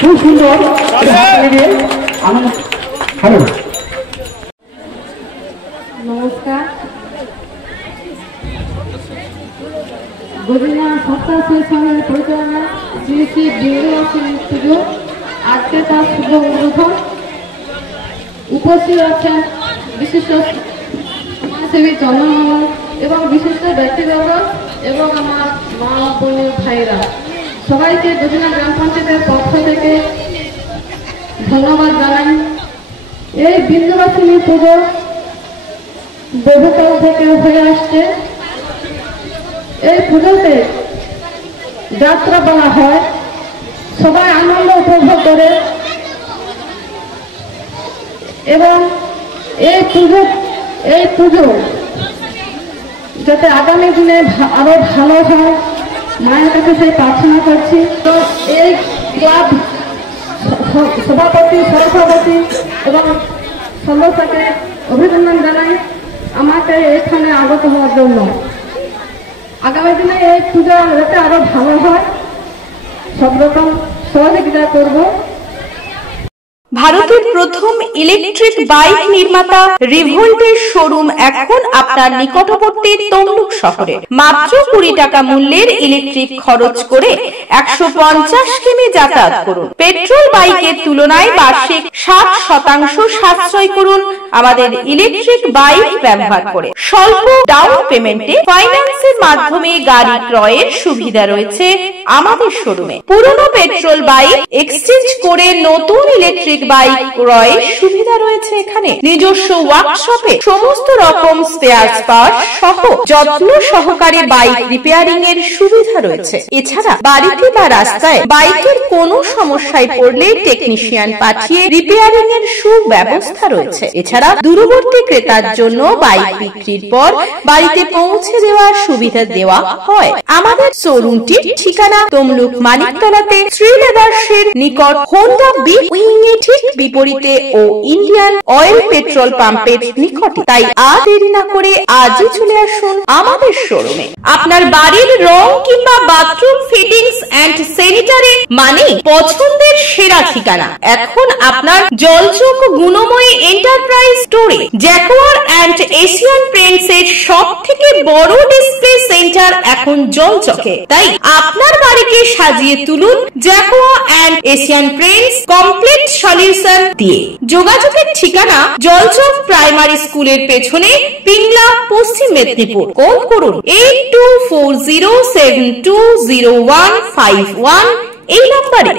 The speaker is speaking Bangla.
খুব সুন্দর। নমস্কার। গোবিনা সপ্তাহ সংঘের পরিচালনা শ্রী শ্রী বিন্দুবাসী পুজো আজকে তার শুভ উদ্বোধন। উপস্থিত আছেন বিশিষ্ট সমাজসেবী চন্দ্রমোহন এবং বিশিষ্ট ব্যক্তিবর্গ এবং আমার মা বোনের ভাইরা, সবাইকে গোবিনা গ্রাম পঞ্চায়েতের পক্ষ থেকে ধন্যবাদ জানাই। এই বিন্দুবাসিনী পুজো বহুকাল থেকে হয়ে আসছে। এই পুজোতে যাত্রা বলা হয়, সবাই আনন্দ উপভোগ করে এবং এই পুজো যাতে আগামী দিনে আরো ভালো হয় মায়ের কাছে সেই প্রার্থনা করছি। তো এই ক্লাব সভাপতি সহসভাপতি এবং সদস্যকে অভিনন্দন জানাই আমাকে এখানে আগত হওয়ার জন্য। আগামী দিনে এই পূজা যাতে আরো ভালো হয় সব রকম সহযোগিতা করব। ভারতের প্রথম ইলেকট্রিক বাইক নির্মাতা রিভোল্টের শোরুম এখন আপনার নিকটবর্তী তমলুক শহরে। মাত্র 20 টাকা মূল্যের ইলেকট্রিক খরচ করে 150 কিমি যাতায়াত করুন। পেট্রোল বাইকের তুলনায় বার্ষিক 60% সাশ্রয় করুন আমাদের ইলেকট্রিক বাইক ব্যবহার করে। স্বল্প ডাউন পেমেন্টে ফাইন্যান্সের মাধ্যমে গাড়ি ক্রয়ের সুবিধা রয়েছে আমাদের শোরুমে। পুরনো পেট্রোল বাইক এক্সচেঞ্জ করে নতুন ইলেকট্রিক বাইক ক্রয়ের সুবিধা রয়েছে এখানে। নিজস্ব ওয়ার্কশপে সমস্ত রকম স্পেয়ার পার্টস সহ যত্ন সহকারে বাইক রিপেয়ারিং এর সুবিধা রয়েছে। এছাড়া বাড়িতে বা রাস্তায় বাইকের কোনো সমস্যায় পড়লে টেকনিশিয়ান পাঠিয়ে রিপেয়ারিং এর সুব্যবস্থা রয়েছে। এছাড়া দূরবর্তী ক্রেতার জন্য বাইক বিক্রির পর বাড়িতে পৌঁছে দেওয়ার সুবিধা দেওয়া হয়। আমাদের শোরুমটির ঠিকানা তমলুক মানিকতলাতে শ্রী লেদার্সের নিকট হোন্ডা বি উইং এর ঠিক বিপরীতে ও ইন্ডিয়ান অয়েল পেট্রোল পাম্পের নিকটে। তাই আর দেরি না করে আজই চলে আসুন আমাদের শোরুমে। আপনার বাড়ির রং কিংবা বাথরুম ফিটিংস এন্ড স্যানিটারি মানে পছন্দের সেরা ঠিকানা এখন আপনার জলচক গুণময়ী এন্টারপ্রাইজ স্টোরে। জ্যাকোয়ার এন্ড এশিয়ান পেইন্টস এর সব থেকে বড় ডিসপ্লে সেন্টার এখন জলচকে। তাই আপনার বাড়িকে সাজিয়ে তুলুন Jaquar and Asian Paints complete solution দিয়ে। যোগাযোগের ঠিকানা জলচক প্রাইমারি স্কুলের পেছনে, পিংলা, পশ্চিম মেদিনীপুর। কল করুন 8240720151 এই নম্বরে।